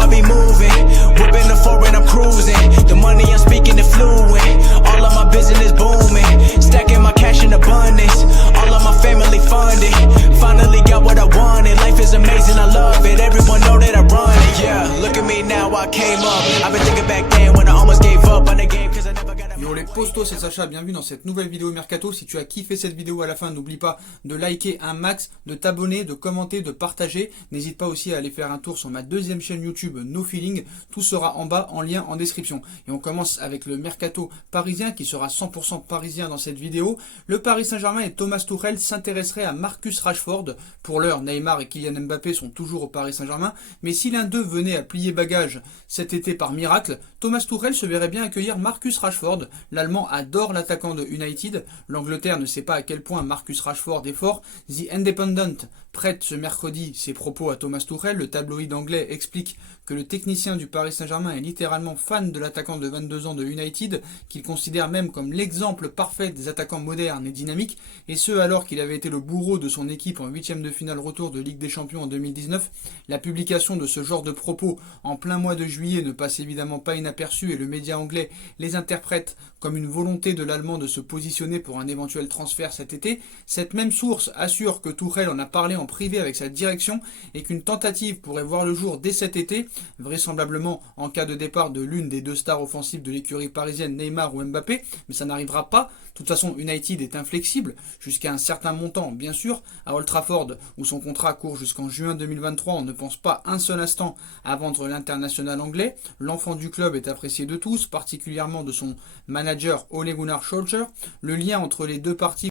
I be moving. Whipping the foreign, I'm cruising. The money I'm speaking is fluent. All of my business booming. Stacking my cash in abundance. All of my family funded. Finally got what I wanted. Life is amazing, I love it. Everyone know that I run it. Yeah, look at me now, I came up. I've been thinking back then when I almost gave up on the game cause I never got Yo les postos, c'est Sacha, bienvenue dans cette nouvelle vidéo Mercato. Si tu as kiffé cette vidéo à la fin, n'oublie pas de liker un max, de t'abonner, de commenter, de partager. N'hésite pas aussi à aller faire un tour sur ma deuxième chaîne YouTube No Feeling. Tout sera en bas en lien en description. Et on commence avec le Mercato parisien qui sera 100% parisien dans cette vidéo. Le Paris Saint-Germain et Thomas Tuchel s'intéresseraient à Marcus Rashford. Pour l'heure, Neymar et Kylian Mbappé sont toujours au Paris Saint-Germain. Mais si l'un d'eux venait à plier bagage cet été par miracle, Thomas Tuchel se verrait bien accueillir Marcus Rashford. L'Allemand adore l'attaquant de United. L'Angleterre ne sait pas à quel point Marcus Rashford est fort. The Independent prête ce mercredi ses propos à Thomas Tuchel. Le tabloïd anglais explique que le technicien du Paris Saint-Germain est littéralement fan de l'attaquant de 22 ans de United, qu'il considère même comme l'exemple parfait des attaquants modernes et dynamiques, et ce alors qu'il avait été le bourreau de son équipe en 8e de finale retour de Ligue des Champions en 2019. La publication de ce genre de propos en plein mois de juillet ne passe évidemment pas inaperçue et le média anglais les interprète comme une volonté de l'Allemand de se positionner pour un éventuel transfert cet été. Cette même source assure que Tuchel en a parlé en privé avec sa direction et qu'une tentative pourrait voir le jour dès cet été, vraisemblablement en cas de départ de l'une des deux stars offensives de l'écurie parisienne, Neymar ou Mbappé, mais ça n'arrivera pas. De toute façon, United est inflexible, jusqu'à un certain montant, bien sûr. À Old Trafford, où son contrat court jusqu'en juin 2023, on ne pense pas un seul instant à vendre l'international anglais. L'enfant du club est apprécié de tous, particulièrement de son manager Ole Gunnar Solskjaer. Le lien entre les deux parties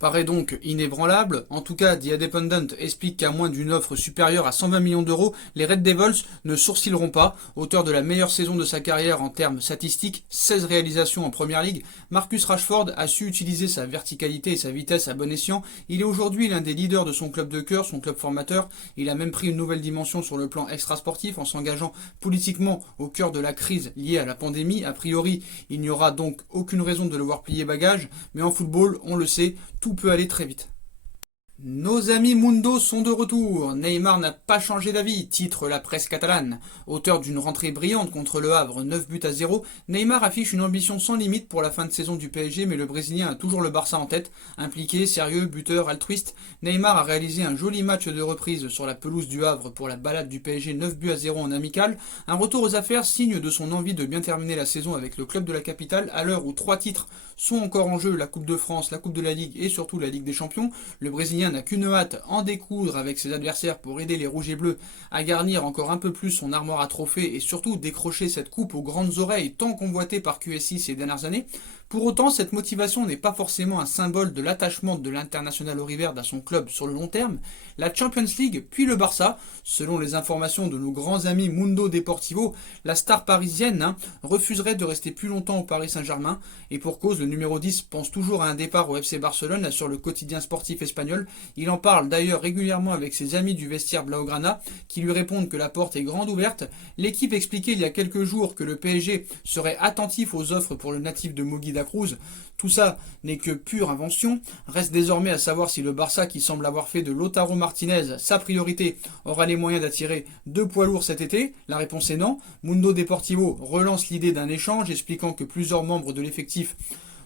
paraît donc inébranlable. En tout cas, The Independent explique qu'à moins d'une offre supérieure à 120 millions d'euros, les Red Devils ne sourcilleront pas. Auteur de la meilleure saison de sa carrière en termes statistiques, 16 réalisations en Première Ligue, Marcus Rashford a su utiliser sa verticalité et sa vitesse à bon escient. Il est aujourd'hui l'un des leaders de son club de cœur, son club formateur. Il a même pris une nouvelle dimension sur le plan extrasportif en s'engageant politiquement au cœur de la crise liée à la pandémie. A priori, il n'y aura donc aucune raison de le voir plier bagage, mais en football, on le sait, tout peut aller très vite. Nos amis Mundo sont de retour. Neymar n'a pas changé d'avis, titre la presse catalane. Auteur d'une rentrée brillante contre le Havre, 9 buts à 0, Neymar affiche une ambition sans limite pour la fin de saison du PSG, mais le Brésilien a toujours le Barça en tête. Impliqué, sérieux, buteur, altruiste, Neymar a réalisé un joli match de reprise sur la pelouse du Havre pour la balade du PSG, 9 buts à 0 en amical. Un retour aux affaires, signe de son envie de bien terminer la saison avec le club de la capitale, à l'heure où 3 titres sont encore en jeu, la Coupe de France, la Coupe de la Ligue et surtout la Ligue des Champions. Le Brésilien n'a qu'une hâte, en découdre avec ses adversaires pour aider les rouges et bleus à garnir encore un peu plus son armoire à trophées et surtout décrocher cette coupe aux grandes oreilles tant convoitée par QSI ces dernières années. Pour autant, cette motivation n'est pas forcément un symbole de l'attachement de l'international auriverde à son club sur le long terme. La Champions League puis le Barça, selon les informations de nos grands amis Mundo Deportivo, la star parisienne refuserait de rester plus longtemps au Paris Saint-Germain et pour cause, le numéro 10 pense toujours à un départ au FC Barcelone, assure le quotidien sportif espagnol. Il en parle d'ailleurs régulièrement avec ses amis du vestiaire Blaugrana qui lui répondent que la porte est grande ouverte. L'équipe expliquait il y a quelques jours que le PSG serait attentif aux offres pour le natif de Mogui da Cruz. Tout ça n'est que pure invention. Reste désormais à savoir si le Barça, qui semble avoir fait de Lautaro Martinez sa priorité, aura les moyens d'attirer 2 poids lourds cet été. La réponse est non. Mundo Deportivo relance l'idée d'un échange, expliquant que plusieurs membres de l'effectif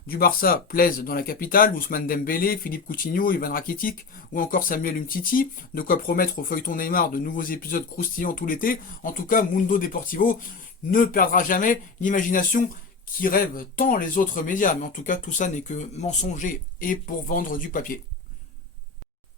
du Barça plaisent dans la capitale, Ousmane Dembélé, Philippe Coutinho, Ivan Rakitic ou encore Samuel Umtiti, de quoi promettre au feuilleton Neymar de nouveaux épisodes croustillants tout l'été. En tout cas, Mundo Deportivo ne perdra jamais l'imagination qui rêvent tant les autres médias, mais en tout cas tout ça n'est que mensonger et pour vendre du papier.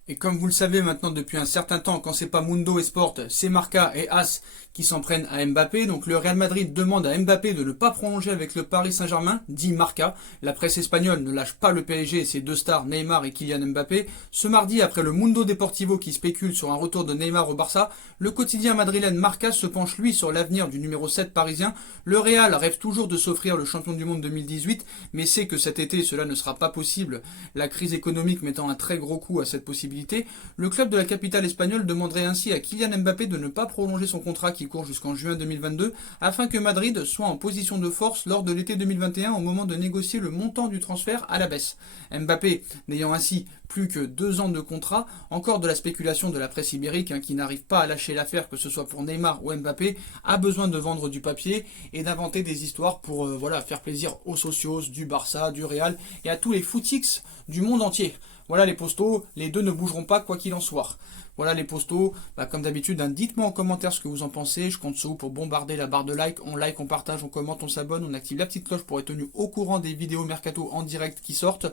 Et comme vous le savez maintenant depuis un certain temps, quand c'est pas Mundo et Sport, c'est Marca et As qui s'en prennent à Mbappé. Donc le Real Madrid demande à Mbappé de ne pas prolonger avec le Paris Saint-Germain, dit Marca. La presse espagnole ne lâche pas le PSG et ses deux stars Neymar et Kylian Mbappé. Ce mardi, après le Mundo Deportivo qui spécule sur un retour de Neymar au Barça, le quotidien madrilène Marca se penche lui sur l'avenir du numéro 7 parisien. Le Real rêve toujours de s'offrir le champion du monde 2018, mais sait que cet été cela ne sera pas possible, la crise économique mettant un très gros coup à cette possibilité. possibilité. Le club de la capitale espagnole demanderait ainsi à Kylian Mbappé de ne pas prolonger son contrat qui court jusqu'en juin 2022 afin que Madrid soit en position de force lors de l'été 2021 au moment de négocier le montant du transfert à la baisse. Mbappé n'ayant ainsi plus que 2 ans de contrat, encore de la spéculation de la presse ibérique qui n'arrive pas à lâcher l'affaire, que ce soit pour Neymar ou Mbappé, a besoin de vendre du papier et d'inventer des histoires pour faire plaisir aux socios du Barça, du Real et à tous les footix du monde entier. Voilà les postos, les deux ne bougeront pas quoi qu'il en soit. Voilà les postos, comme d'habitude, dites-moi en commentaire ce que vous en pensez, je compte sur vous pour bombarder la barre de like, on partage, on commente, on s'abonne, on active la petite cloche pour être tenu au courant des vidéos mercato en direct qui sortent.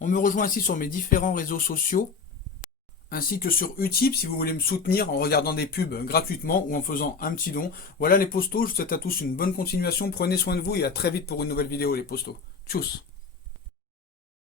On me rejoint ainsi sur mes différents réseaux sociaux, ainsi que sur Utip si vous voulez me soutenir en regardant des pubs gratuitement ou en faisant un petit don. Voilà les postos, je vous souhaite à tous une bonne continuation, prenez soin de vous et à très vite pour une nouvelle vidéo les postos. Tchuss.